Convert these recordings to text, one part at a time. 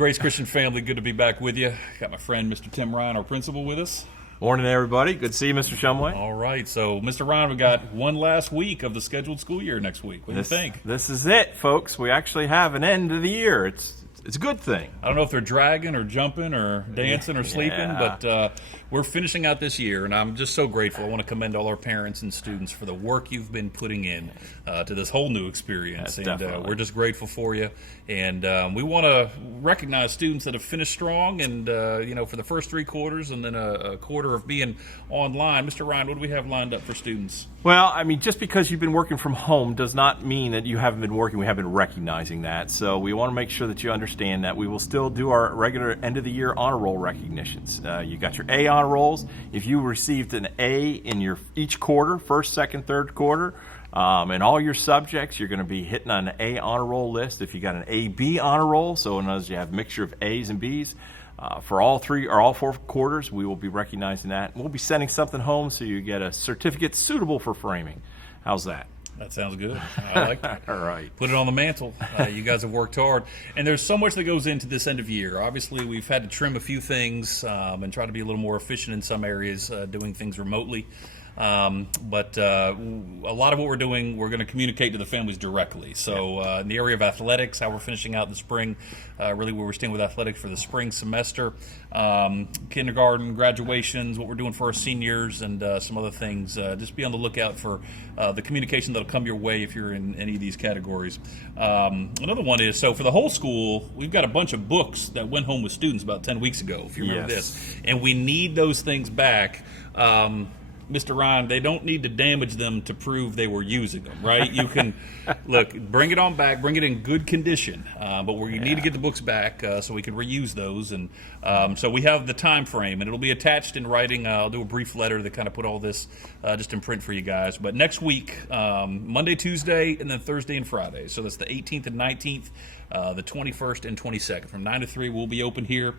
Grace Christian family, good to be back with you. Got my friend, Mr. Tim Ryan, our principal, with us. Morning, everybody. Good to see you, Mr. Shumway. All right, so Mr. Ryan, we got one last week of the scheduled school year next week. What do you think? This is it, folks. We actually have an end of the year. It's a good thing. I don't know if they're dragging or jumping or dancing or sleeping, but we're finishing out this year, and I'm just so grateful. I want to commend all our parents and students for the work you've been putting in to this whole new experience. Yes, and we're just grateful for you. And we want to recognize students that have finished strong and, for the first 3 quarters and then a quarter of being online. Mr. Ryan, what do we have lined up for students? Well, I mean, just because you've been working from home does not mean that you haven't been working. We have been recognizing that. So we want to make sure that you understand that we will still do our regular end-of-the-year honor roll recognitions. You got your A honor rolls. If you received an A in each quarter, first, second, third quarter, in all your subjects, you're going to be hitting on an A honor roll list. If you got an AB honor roll, so in other words, you have a mixture of A's and B's, for all 3 or all 4 quarters, we will be recognizing that. We'll be sending something home so you get a certificate suitable for framing. How's that? That sounds good. I like that. All right. Put it on the mantle. You guys have worked hard. And there's so much that goes into this end of year. Obviously, we've had to trim a few things and try to be a little more efficient in some areas, doing things remotely. But a lot of what we're doing, we're going to communicate to the families directly. So in the area of athletics, how we're finishing out the spring, really where we're staying with athletics for the spring semester, kindergarten, graduations, what we're doing for our seniors, and some other things. Just be on the lookout for the communication that'll come your way if you're in any of these categories. Another one is, so for the whole school, we've got a bunch of books that went home with students about 10 weeks ago, if you remember this. And we need those things back. Mr. Ryan, they don't need to damage them to prove they were using them, right? You can, look, bring it on back, bring it in good condition, but we need to get the books back so we can reuse those. And so we have the time frame, and it'll be attached in writing. I'll do a brief letter to kind of put all this just in print for you guys. But next week, Monday, Tuesday, and then Thursday and Friday. So that's the 18th and 19th. The 21st and 22nd. From 9 to 3, we'll be open here.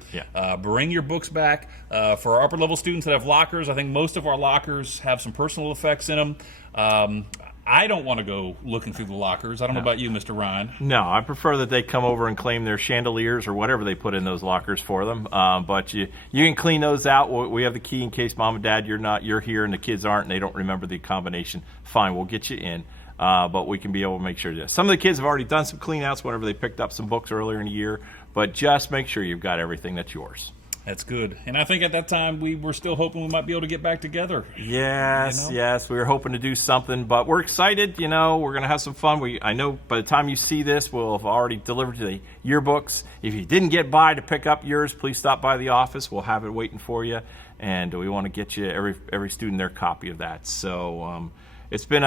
Bring your books back. For our upper-level students that have lockers, I think most of our lockers have some personal effects in them. I don't want to go looking through the lockers. I don't know about you, Mr. Ryan. No, I prefer that they come over and claim their chandeliers or whatever they put in those lockers for them. But you can clean those out. We have the key in case Mom and Dad, you're here and the kids aren't and they don't remember the combination. Fine, we'll get you in. But we can be able to make sure that some of the kids have already done some clean outs whenever they picked up some books earlier in the year, but just make sure you've got everything that's yours. That's good. And I think at that time we were still hoping we might be able to get back together. Yes, we were hoping to do something, but we're excited. We're going to have some fun. I know by the time you see this, we'll have already delivered the yearbooks. If you didn't get by to pick up yours, please stop by the office. We'll have it waiting for you, and we want to get you every student their copy of that. So it's been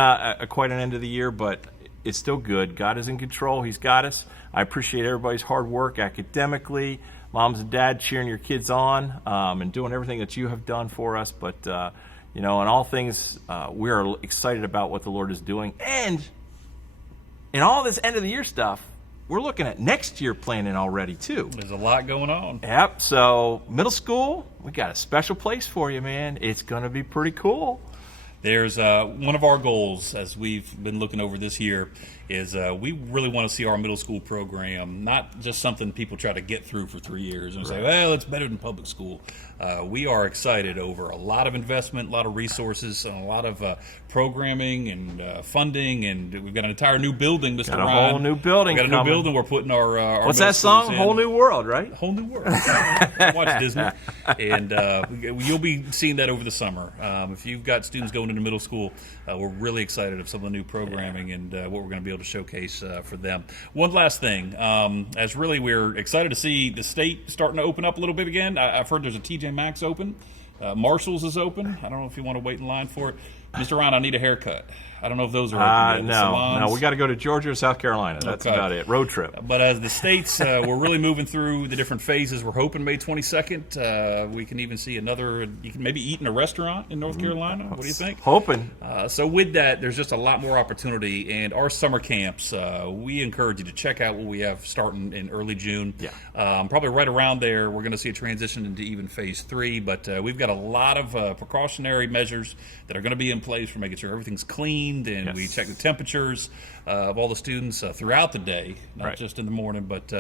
quite an end of the year, but it's still good. God is in control. He's got us. I appreciate everybody's hard work academically, moms and dads cheering your kids on, and doing everything that you have done for us. But, in all things, we are excited about what the Lord is doing. And in all this end of the year stuff, we're looking at next year planning already, too. There's a lot going on. Yep. So middle school, we got a special place for you, man. It's going to be pretty cool. There's one of our goals as we've been looking over this year is we really want to see our middle school program not just something people try to get through for 3 years and say, well, it's better than public school. We are excited over a lot of investment, a lot of resources, and a lot of programming and funding, and we've got an entire new building, Mr. Ryan. Got a whole new building We've got a new building we're putting our What's that song? in. Whole New World, right? Whole New World. Watch Disney. And you'll be seeing that over the summer. If you've got students going into middle school, we're really excited of some of the new programming and what we're going to be able to showcase for them. One last thing, as really we're excited to see the state starting to open up a little bit again. I've heard there's a TJ Maxx open. Marshall's is open. I don't know if you want to wait in line for it. Mr. Ryan, I need a haircut. I don't know if those are open yet. No, we got to go to Georgia or South Carolina. That's about it. Road trip. But as the states, we're really moving through the different phases. We're hoping May 22nd. We can even see another. You can maybe eat in a restaurant in North Carolina. What do you think? Hoping. So with that, there's just a lot more opportunity. And our summer camps, we encourage you to check out what we have starting in early June. Probably right around there, we're going to see a transition into even phase 3. But we've got a lot of precautionary measures that are going to be in place for making sure everything's cleaned, and Yes. we check the temperatures of all the students throughout the day, not Right. just in the morning. But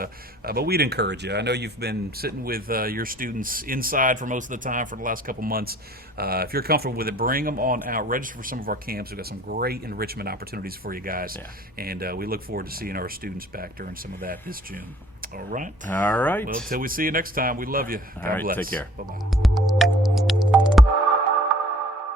we'd encourage you. I know you've been sitting with your students inside for most of the time for the last couple months. If you're comfortable with it, bring them on out. Register for some of our camps. We've got some great enrichment opportunities for you guys, Yeah. and we look forward to seeing our students back during some of that this June. All right. All right. Well, till we see you next time, we love you. God right, bless. take care. Bye-bye.